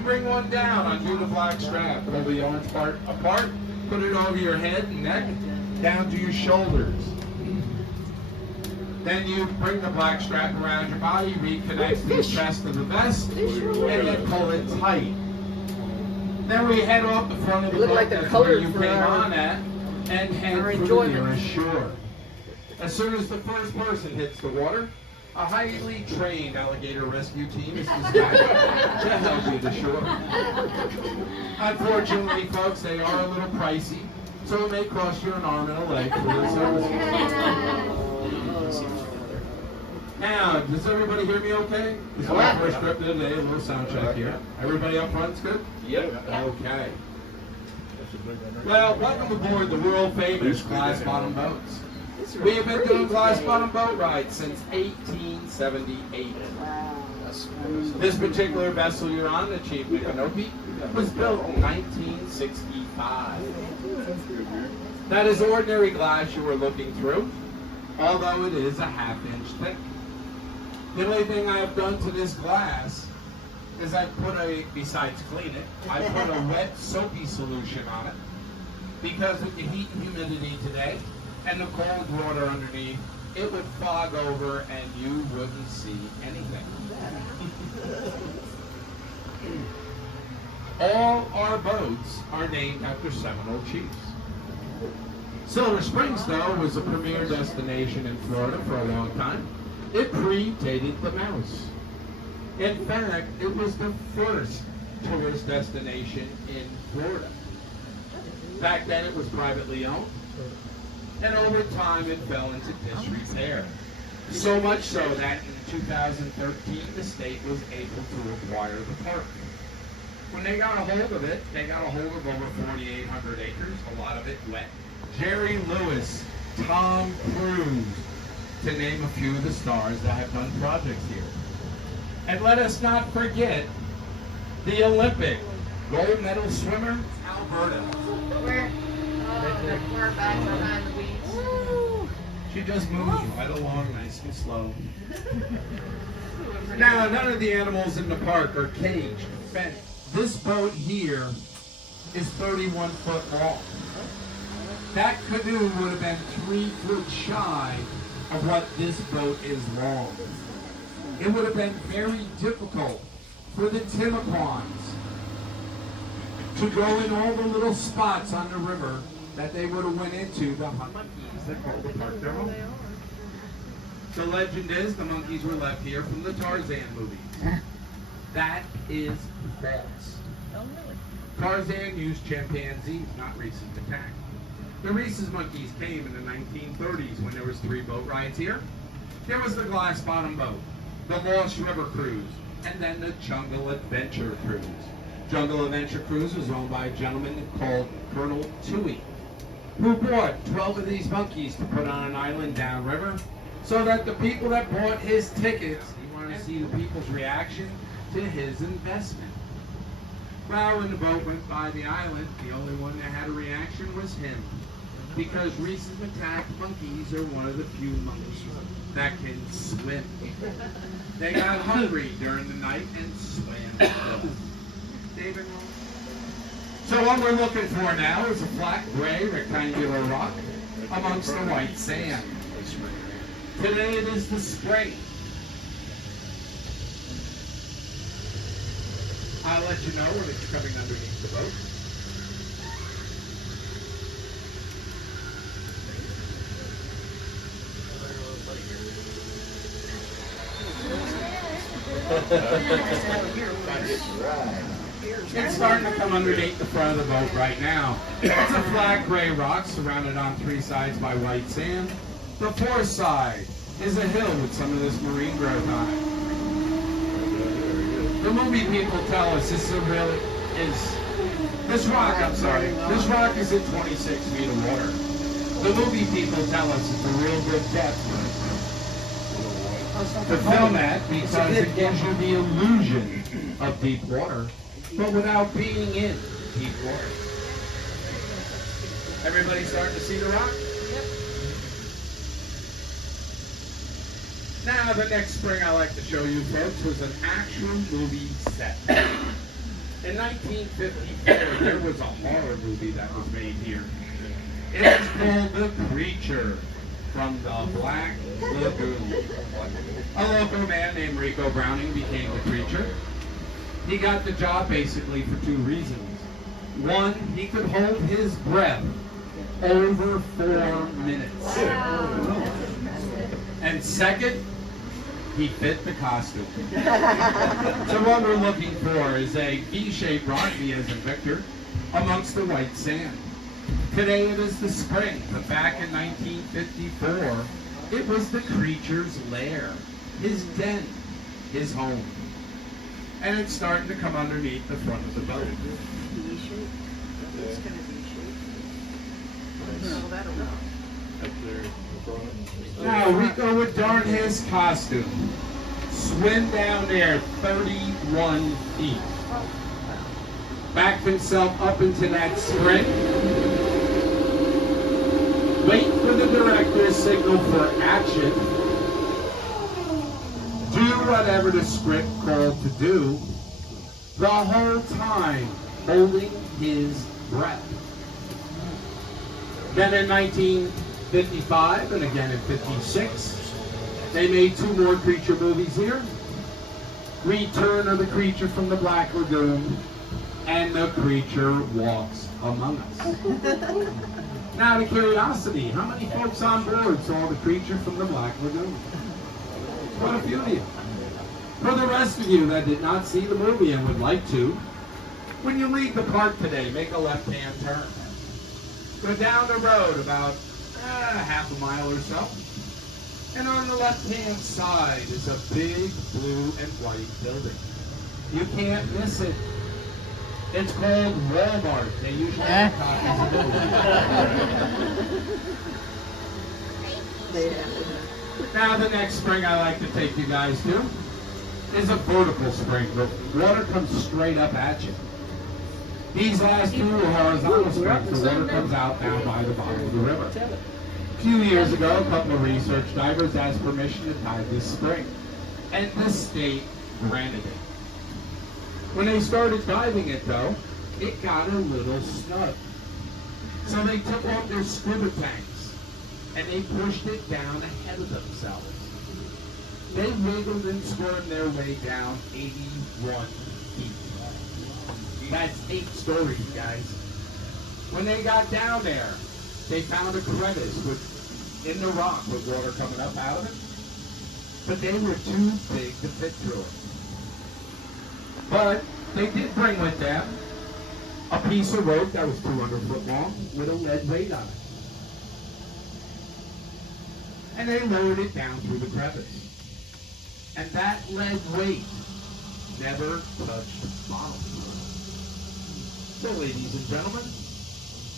you bring one down, undo the black strap, pull the orange part apart, put it over your head and neck, down to your shoulders. Then you bring the black strap around your body, reconnect the chest of the vest, and then pull it tight. Then we head off the front of the boat, like that's where you came on at, and head for the nearest shore. As soon as the first person hits the water, a highly trained alligator rescue team is dispatched to help you to shore. Unfortunately, folks, they are a little pricey, so it may cost you an arm and a leg for the service. Now, does everybody hear me okay? This is my first trip today, a little sound check here. Everybody up front's good? Yep. Okay. Well, welcome aboard the world famous glass bottom boats. We have been doing glass bottom boat rides since 1878. This particular vessel you're on, the Chief Micanopy, was built in 1965. That is ordinary glass you were looking through, although it is a ½ inch thick. The only thing I have done to this glass is I put besides clean it, I put a wet soapy solution on it, because with the heat and humidity today, and the cold water underneath, it would fog over and you wouldn't see anything. All our boats are named after Seminole chiefs. Silver Springs, though, was a premier destination in Florida for a long time. It predated the mouse. In fact, it was the first tourist destination in Florida. Back then, it was privately owned, and over time, it fell into disrepair. So much so that in 2013, the state was able to acquire the park. When they got a hold of it, they got a hold of over 4,800 acres, a lot of it wet. Jerry Lewis, Tom Cruise, to name a few of the stars that have done projects here. And let us not forget the Olympic gold medal swimmer, Alberta. We're back behind the weeds. She just moves right along nice and slow. Now, none of the animals in the park are caged, fenced. This boat here is 31 foot long. That canoe would have been 3 foot shy of what this boat is long. It would have been very difficult for the Timaquans to go in all the little spots on the river that they would have went into to hunt monkeys that called the park their home. The legend is the monkeys were left here from the Tarzan movies. That is false. Tarzan used chimpanzees, not Reese's attack. The Reese's monkeys came in the 1930s when there was 3 boat rides here. There was the Glass Bottom boat, the Lost River Cruise, and then the Jungle Adventure Cruise. Jungle Adventure Cruise was owned by a gentleman called Colonel Toohey, who bought 12 of these monkeys to put on an island downriver, so that the people that bought his tickets, he wanted to see the people's reaction to his investment. Well, when the boat went by the island, the only one that had a reaction was him, because Reese's attack monkeys are one of the few monkeys that can swim. They got hungry during the night and swam. David? So what we're looking for now is a flat, gray, rectangular rock amongst the white sand. Today it is the spring. I'll let you know when it's coming underneath the boat. It's starting to come underneath the front of the boat right now. It's a flat gray rock surrounded on 3 sides by white sand. The 4th side is a hill with some of this marine growth on it. The movie people tell us this rock is at 26 feet of water. The movie people tell us it's a real good depth to film that, because it gives you the illusion of deep water, but without being in deep water. Everybody starting to see the rock? Yep. Now, the next spring I like to show you folks was an actual movie set. In 1954, there was a horror movie that was made here. It was called The Creature from the Black Lagoon. A local man named Rico Browning became the creature. He got the job basically for two reasons. One, he could hold his breath over 4 minutes. And second, he fit the costume. So what we're looking for is a V-shaped Rodney as in Victor amongst the white sand. Today it is the spring, but back in 1954, it was the creature's lair, his den, his home. And it's starting to come underneath the front of the boat. It's gonna be shape. Oh, that'll go. Now Rico would darn his costume, swim down there 31 feet, back himself up into that spring, wait for the director's signal for action, do whatever the script called to do, the whole time holding his breath. Then in 1955 and again in 56, they made two more creature movies here. Return of the Creature from the Black Lagoon and The Creature Walks Among Us. Now the curiosity, how many folks on board saw The Creature from the Black Lagoon? Quite a few of you. For the rest of you that did not see the movie and would like to, when you leave the park today, make a left-hand turn. Go down the road about half a mile or so. And on the left-hand side is a big blue and white building. You can't miss it. It's called Walmart. They usually have copies of it. Now the next spring I like to take you guys to is a vertical spring. The water comes straight up at you. These last two are horizontal springs. The water comes out down by the bottom of the river. A few years ago, a couple of research divers asked permission to dive this spring, and the state granted it. When they started diving it, though, it got a little snug. So they took off their scuba tanks, and they pushed it down ahead of themselves. They wiggled and squirmed their way down 81 feet. That's 8 stories, guys. When they got down there, they found a crevice in the rock with water coming up out of it. But they were too big to fit through it. But they did bring with them a piece of rope that was 200 foot long with a lead weight on it. And they lowered it down through the crevice. And that lead weight never touched the bottom. So, ladies and gentlemen,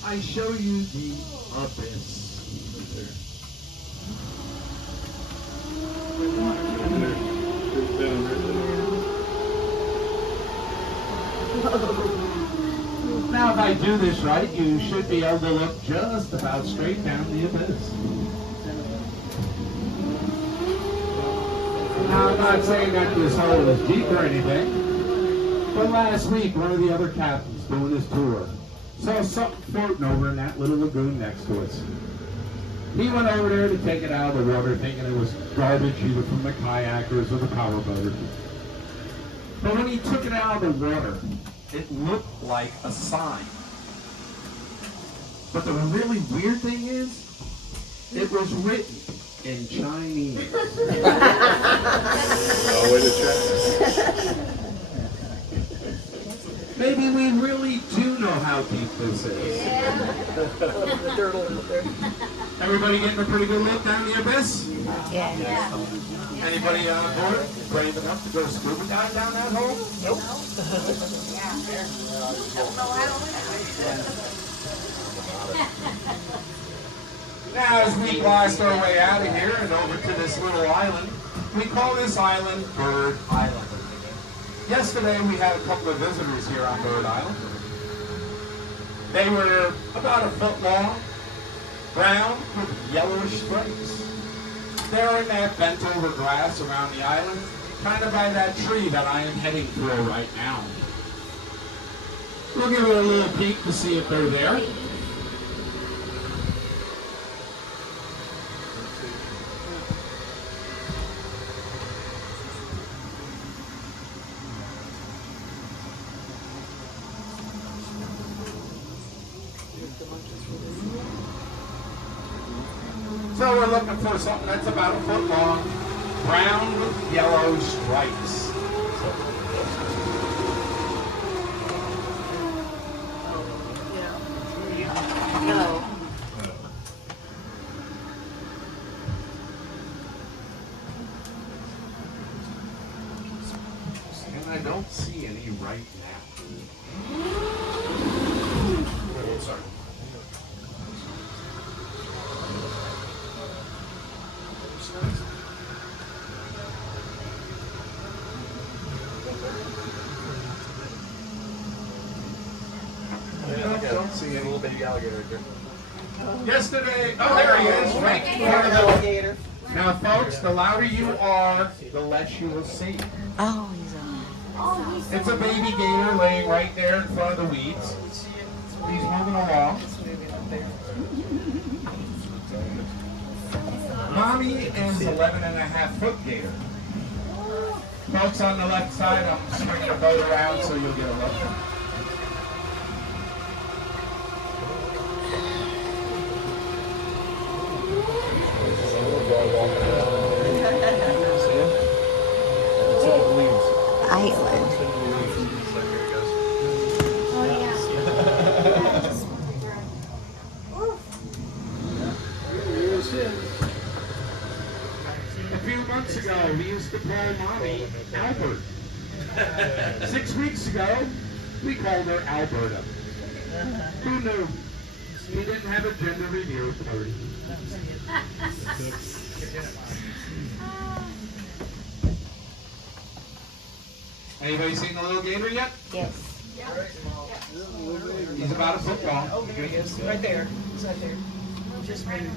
I show you the abyss. Now, if I do this right, you should be able to look just about straight down the abyss. Now, I'm not saying that this hole is deep or anything, but last week, one of the other captains doing his tour saw something floating over in that little lagoon next to us. He went over there to take it out of the water thinking it was garbage either from the kayakers or the powerboaters. But when he took it out of the water, it looked like a sign. But the really weird thing is, it was written in Chinese. No way to check. Maybe we really do know how deep this is. The turtle out there. Everybody getting a pretty good look down the abyss? Yeah. Anybody on board brave enough to go scuba dive down that hole? Nope. Now, as we blast our way out of here and over to this little island, we call this island Bird Island. Yesterday, we had a couple of visitors here on Bird Island. They were about 1 foot long, brown with yellowish stripes. They're in that bent over grass around the island, kind of by that tree that I am heading for right now. We'll give it a little peek to see if they're there. So we're looking for something that's about a foot long, brown with yellow stripes. No. And I don't see any right now. Sorry. I don't see any little baby alligator right there. Yesterday, oh, there he is, right in front of the Alligator. Now, folks, the louder you are, the less you will see. Oh, he's on. It's a baby gator laying right there in front of the weeds. He's moving along. Mommy is 11.5-foot gator. Folks, on the left side, I'm swinging a boat around so you'll get a look. Island. A few months ago, we used to call Mommy Albert. 6 weeks ago, we called her Alberta. Who knew? We didn't have a gender reveal party. Anybody seen the little gator yet? Yes. He's about a foot long. Oh, there he is. Right there. He's right there. Just moved.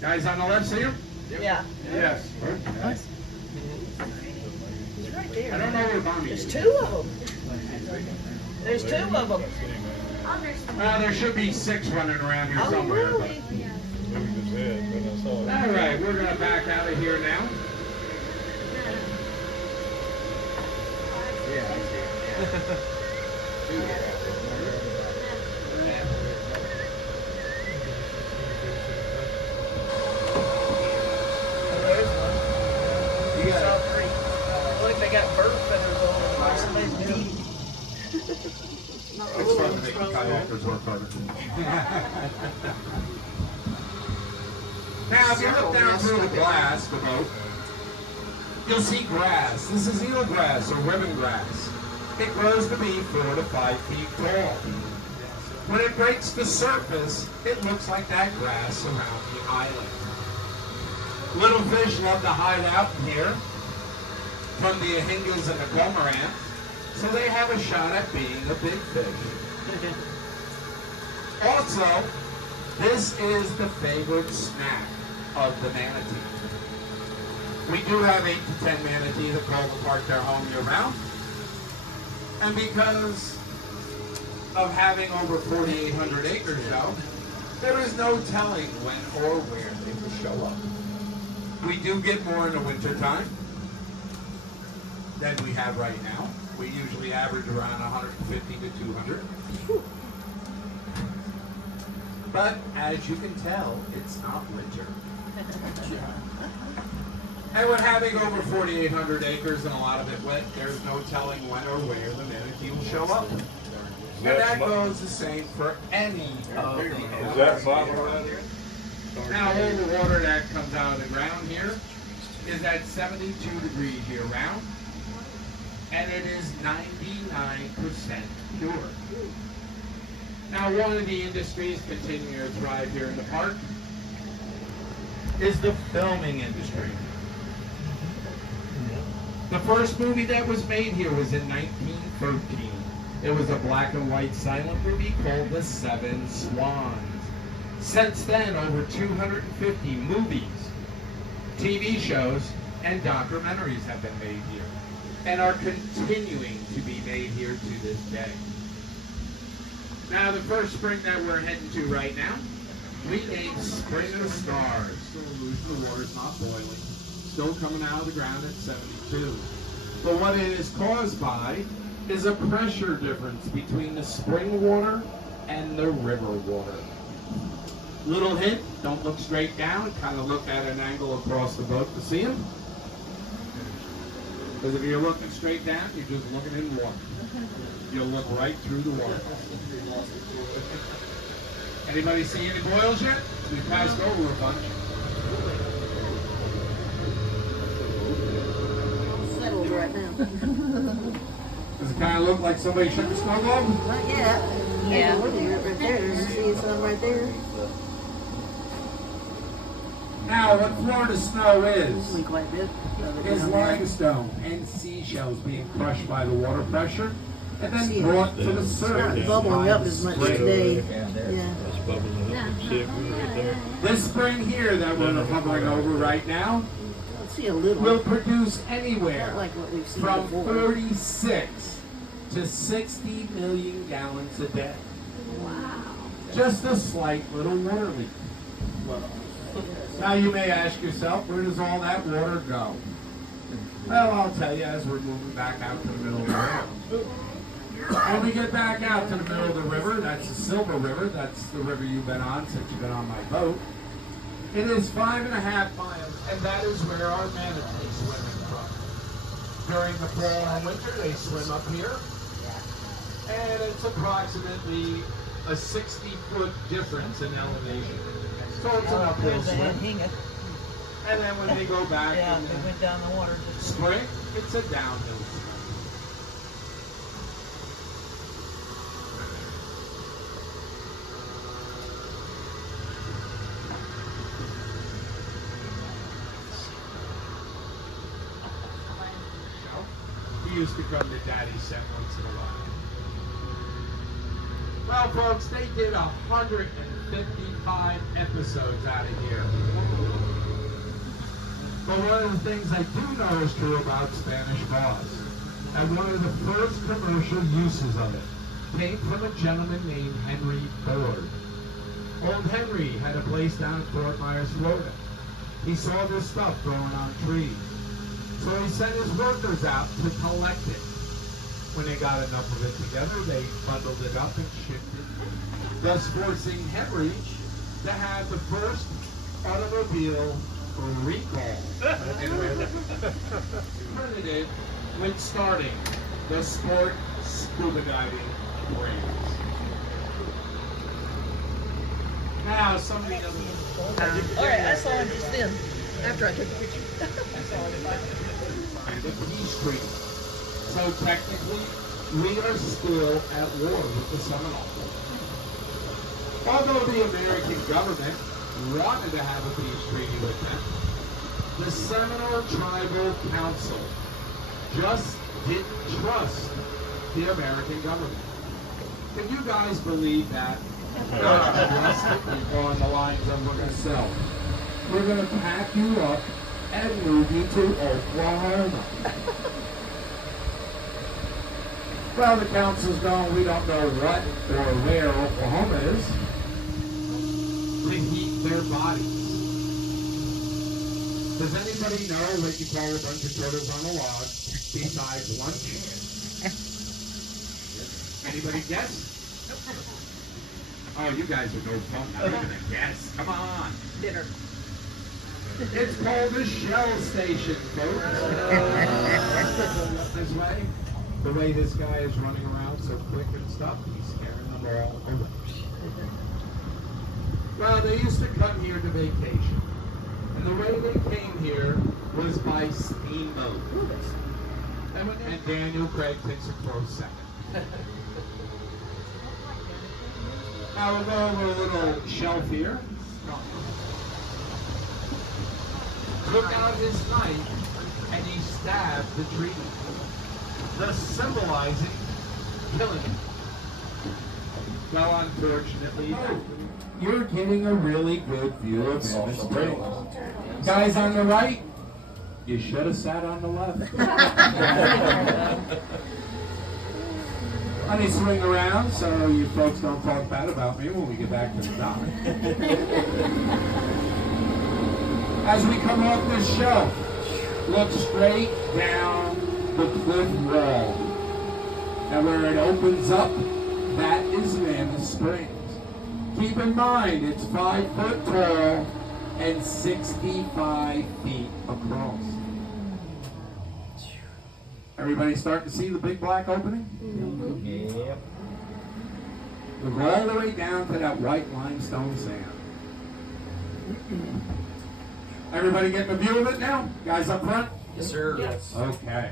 Guys on the left, see him? Yeah. Yes. He's right there. I don't know where Mommy There's is. 2 of them. There's 2 of them. Well, there should be 6 running around here Oh, somewhere. but- really? All right, we're going to back out of here now. There's one. You saw 3. Look like they got bird feathers on them. Like somebody's beak. It's fun to make the kayakers work harder. Now, if you look down through the glass, the boat, you'll see grass. This is eelgrass or ribbon grass. It grows to be 4 to 5 feet tall. When it breaks the surface, it looks like that grass around the island. Little fish love to hide out in here from the ahingas and the cormorants, so they have a shot at being a big fish. Also, this is the favorite snack of the manatee. We do have 8 to 10 manatee that call the park their home year-round. And because of having over 4,800 acres though, there is no telling when or where they will show up. We do get more in the winter time than we have right now. We usually average around 150 to 200. But as you can tell, it's not winter. And with having over 4,800 acres and a lot of it wet, there's no telling when or where the manatee will show up. And that goes the same for any of the Is that bottom around here? Now all the water that comes out of the ground here is at 72 degrees year round, and it is 99% pure. Now one of the industries continuing to thrive here in the park is the filming industry. The first movie that was made here was in 1913. It was a black and white silent movie called The Seven Swans. Since then, over 250 movies, TV shows, and documentaries have been made here. and are continuing to be made here to this day. Now, the first spring that we're heading to right now, we named Spring of the Stars. Still losing the water's not boiling. Still coming out of the ground at 72. But what it is caused by is a pressure difference between the spring water and the river water. Little hint, don't look straight down, kind of look at an angle across the boat to see them. Because if you're looking straight down, you're just looking in water. You'll look right through the water. Anybody see any boils yet? We passed over a bunch. Settled right now. Does it kind of look like somebody shook the snow globe? Not yet. Yeah. Look at it right there. You see some right there? Now, what Florida snow Only quite a bit of it is down there. limestone and seashells being crushed by the water pressure and then See it. brought to the It's not surface. bubbling up as much today. Yeah. That's bubbling up. See it right there. This spring here that we're hovering over right now I see a little. will produce Not anywhere like what we've seen from before. 36 to 60 million gallons a day. Wow. Just a slight little water leak. Now you may ask yourself, where does all that water go? Well, I'll tell you as we're moving back out to the middle of the river. When we get back out to the middle of the river, that's the Silver River, that's the river you've been on since you've been on my boat. It is 5.5 miles, and that is where our manatees swim from. During the fall and winter, they swim up here, and it's approximately a 60-foot difference in elevation. So it's an uphill swim. And then when they go back Yeah, in they went down the water. the spring, it's a downhill swim. He used to come to Daddy's set once in a while. Well, folks, they did 155 episodes out of here. But one of the things I do know is true about Spanish Moss, and one of the first commercial uses of it came from a gentleman named Henry Ford. Old Henry had a place down in Fort Myers, Florida. He saw this stuff growing on trees. So he sent his workers out to collect it. When they got enough of it together, they bundled it up and shipped it, thus forcing Henry to have the first automobile recall in America. Credited with starting the sport scuba diving craze. Now, somebody doesn't. All right, I saw him just then, after I took the picture. And the peace treaty. So technically, we are still at war with the Seminoles. Although the American government wanted to have a peace treaty with them, the Seminole Tribal Council just didn't trust the American government. Can you guys believe that? On the lines of we're going to sell. We're going to pack you up and move you to Oklahoma. Well, the council's going, we don't know what or where Oklahoma is. To heat their bodies. Does anybody know what you call a bunch of turtles on a log besides lunch? Anybody guess? Oh, you guys are no fun. Not even a guess. Come on. Dinner. It's called a shell station, folks. This way, the way this guy is running around so quick and stuff, he's scaring them all away. Well, they used to come here to vacation. And the way they came here was by steamboat. And Daniel Craig takes a close second. Now we'll go over a little shelf here. Took out his knife and he stabbed the tree, thus symbolizing killing it. Well, unfortunately, you're getting a really good view of Mammoth Springs. Guys on the right, you should have sat on the left. me swing around so you folks don't talk bad about me when we get back to the dock. As we come off this shelf, look straight down the cliff wall. And where it opens up, that is Mammoth Springs. Keep in mind, it's 5 foot tall and 65 feet across. Everybody starting to see the big black opening? Yep. We go all the way down to that white limestone sand. Everybody getting a view of it now? Guys up front? Yes, sir. Yes. Okay.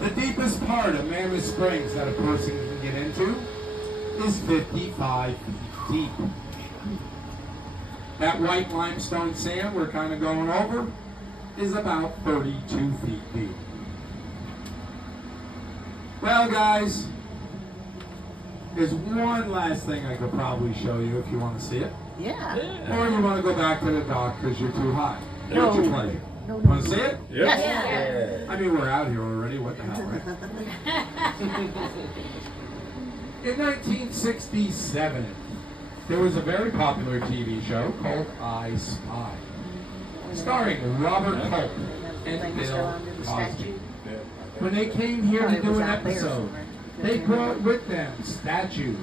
The deepest part of Mammoth Springs that a person can get into is 55 feet deep. That white limestone sand we're kind of going over is about 32 feet deep. Well, guys, there's one last thing I could probably show you if you want to see it. Yeah. Or you want to go back to the dock because you're too high. No. What's your pleasure? No, no, Want to see it? Yes. Yeah. I mean, we're out here already. What the hell, right? In 1967, there was a very popular TV show called I Spy, starring Robert Culp and Bill Cosby. When they came here to do an episode, they brought with them statues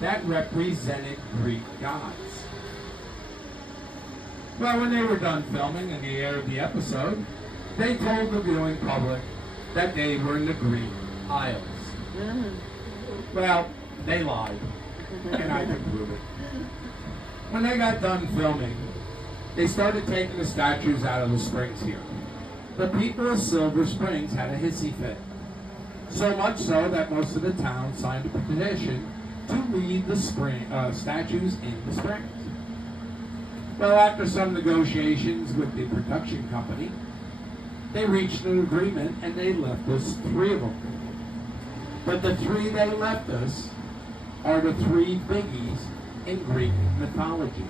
that represented Greek gods. Well, when they were done filming and they aired the episode, they told the viewing public that they were in the Greek Isles. Well, they lied, and I can prove it. When they got done filming, they started taking the statues out of the springs here. The people of Silver Springs had a hissy fit. So much so that most of the town signed a petition to leave the statues in the springs. Well, after some negotiations with the production company, they reached an agreement and they left us 3 of them. But the 3 they left us are the 3 biggies in Greek mythology.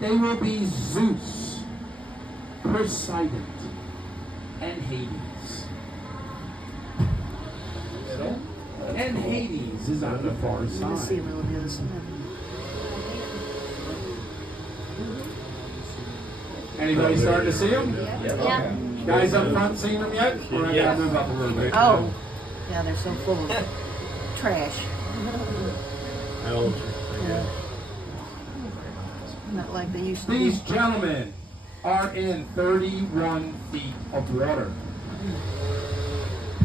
They will be Zeus, Poseidon, and Hades. And Hades is on the far Let's see a side. little bit of this. Anybody starting to see them? Yeah. Guys up front seeing them yet? Or I gotta move up a little bit? Oh. Yeah, they're so full of trash. How old is Yeah. Not like they used to be. These gentlemen are in 31 feet of water.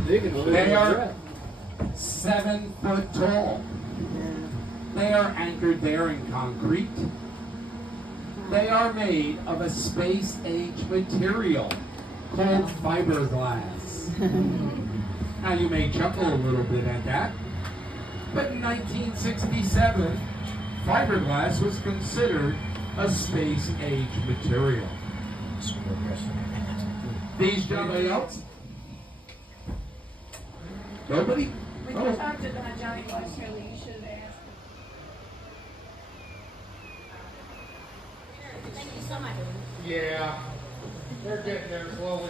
They are 7 foot tall. They are anchored there in concrete. They are made of a space-age material called fiberglass. Now you may chuckle a little bit at that, but in 1967, fiberglass was considered a space-age material. These gentlemen else? Nobody? We Oh. talked about Johnny Westerly, you should have asked. Thank you so much. Yeah, they're getting there slowly